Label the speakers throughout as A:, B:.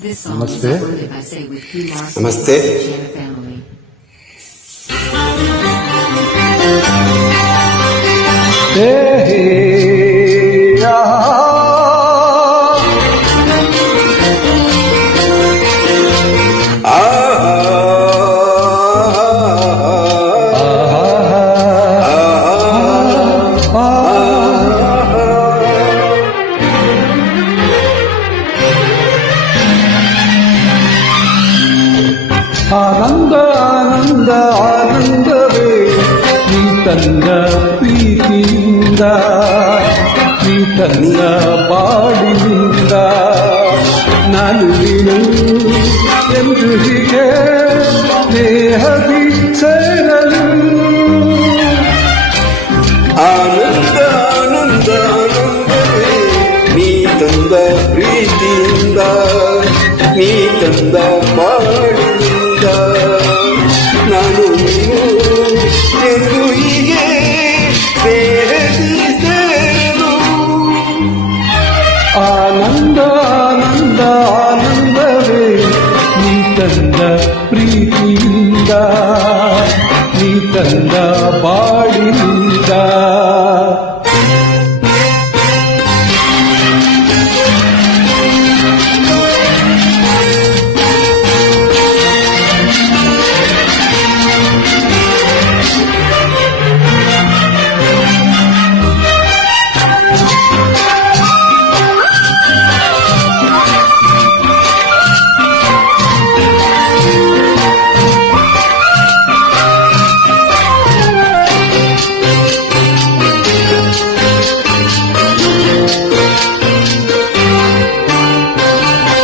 A: Namaste.
B: Namaste.
A: Namaste.
B: Hey.
A: ಆನಂದ ಆನಂದ, ಆನಂದವೇ ನೀ ತಂದ ಪ್ರೀತಿಯಿಂದ ನೀ ತಂದ ಬಾಡಿನಿಂದ ನಾನು ನೀನು ಎಂದು ಹೀಗೆ ದೇಹ ಸೇರಲು
B: ಆನಂದ ಆನಂದ, ಆನಂದವೇ ನೀ ತಂದ ಪ್ರೀತಿಯಿಂದ, ನೀ ತಂದ ಬಾಳಿನಿಂದ.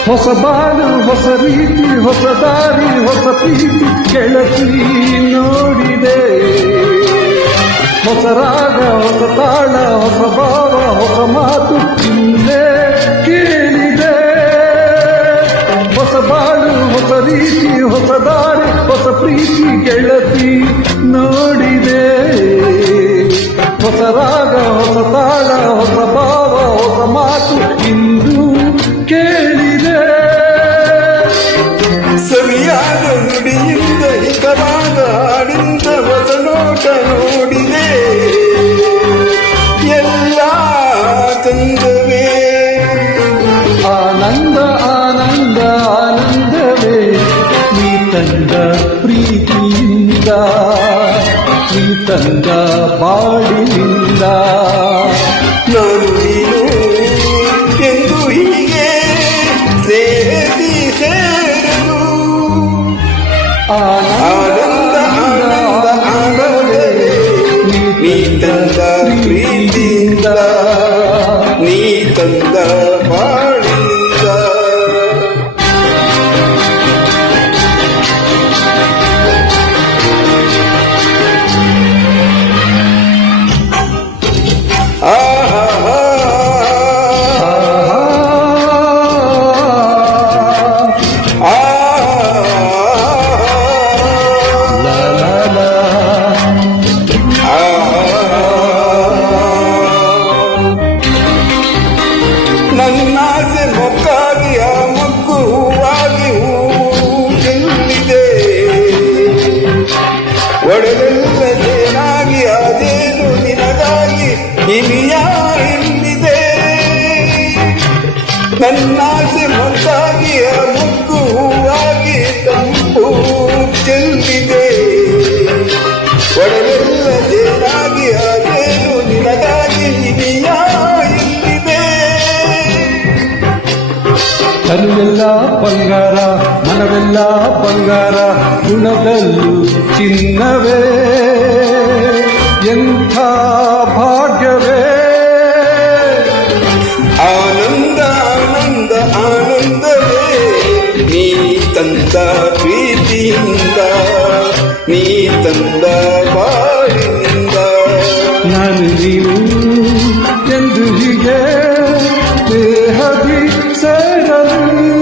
A: ಹೊಸ ಬಾಳು, ಹೊಸ ರೀತಿ, ಹೊಸ ದಾರಿ, ಹೊಸ ಪ್ರೀತಿ ಕೆಳಕಿ ನೋಡಿದೆ. ಹೊಸ ರಾಗ, ಹೊಸ ತಾಳ, ಹೊಸ ಭಾವ, ಹೊಸ ಮಾತು ಹಿಂದೆ ಕೇಳಿದೆ. ಹೊಸ ಬಾಳು, ಹೊಸ ರೀತಿ, ಹೊಸ ದಾರಿ, ಹೊಸ ಪ್ರೀತಿ ಗೆಳತಿ ನೋಡಿದೆ. ಹೊಸ ರಾಗ, ಹೊಸ ತಾಳ, ಹೊಸ ಭಾವ ಪ್ರೀತಿಯಿಂದ ನೀ ತಂದ ಬಾಳಿನಿಂದ.
B: ನಾನು ಎಂದು ಹೀಗೆ ಸೇರಿ ಸೇರಲು. ಆನಂದ ಆನಂದ ನೀ ತಂದ ಪ್ರೀತಿಯಿಂದ ನೀ ತಂದ ಇಲ್ಲಿದೆ. ನನ್ನಾಸೆ ಆ ಮಗ್ಗು ಹೂವಾಗಿ ತಂಪು ಚೆಲ್ಲಿದೆ. ಒಡಲೆಲ್ಲ ಅದೇನು ನಿನಗಾಗಿ ಇನಿಯ ಇಲ್ಲಿದೆ.
A: ತನುವೆಲ್ಲ ಬಂಗಾರ, ಮನವೆಲ್ಲ ಬಂಗಾರ, ಗುಣದಲ್ಲೂ ಚಿನ್ನವೇ. ಎಂಥ ಭಾಗ್ಯವೇ. ತಂದ ಬಾಯಿಂದ. ನಾನು ನೀವು ಎಂದು ಹೀಗೆ ದೇಹದಿ ಸೇರಲು.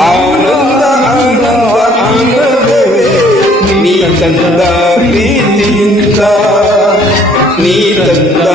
B: ಆನಂದ ಆನಂದ ಆನಂದವೇ. ನೀ ತಂದ ಪ್ರೀತಿಯಿಂದ ನೀ ತಂದ